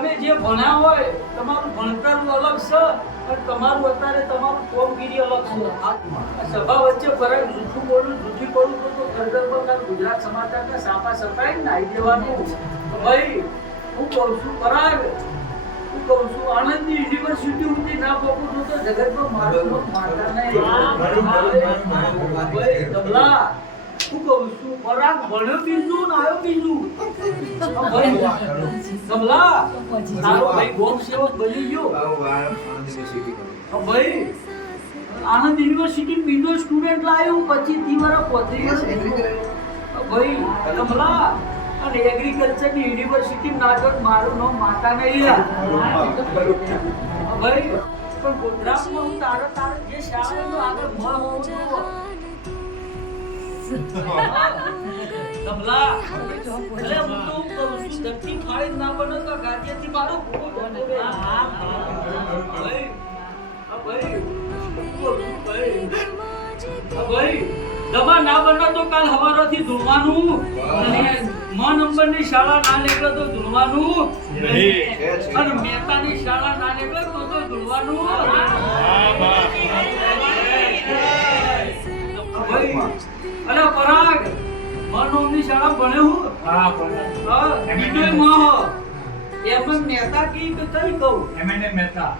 તમે જે ભણ્યા હોય તમારું ભણતરનું અલગ છે પણ તમારું અત્યારે તમારું કોમગીરી અલગ છે સભા વચ્ચે ફરક જૂઠું બોલું જૂઠી બોલું તો ઘર ઘર ગુજરાત સમાચારના સાપા સપાઈ નાઈ દેવાનું ભાઈ હું કહું છું પરાગ હું કહું છું આણંદની યુનિવર્સિટી સુધી ના છું તો જગતમાં મારું માનતા નહીં ભાઈ હું કહું છું? ખોરાક ભણ્યો બીજું ને આવ્યો બીજું. હા, તારો ભાઈ ગોમ સેવક બની ગયો. ભાઈ આનંદ યુનિવર્સિટી બીજો સ્ટુડન્ટ લાવ્યો પછી તી મારા પોતરી ભાઈ કમલા અને એગ્રીકલ્ચરની યુનિવર્સિટી નાગર મારું નામ માતા નહીં ભાઈ પણ ગુજરાતમાં હું તારો તારો જે શાળા આગળ જોવો. કમલા અરે હું તો કહું છું ધરતી ફાડી ના બનો તો ગાદીએથી મારો ભૂકો ધોતો રે. ભાઈ હા, ભાઈ હું કહું છું, ભાઈ હા, ભાઈ દવા ના બને તો કાલ હવારથી ધોવાનું અને મ નંબરની શાળા ના નીકળે તો ધોવાનું અને મહેતાની શાળા ના નીકળે તો તો ધોવાનું મનોમની શાળા ભણે હું? હા પણ હા એમ જ મહેતા કી તો તઈ કહું? એમ એને મહેતા.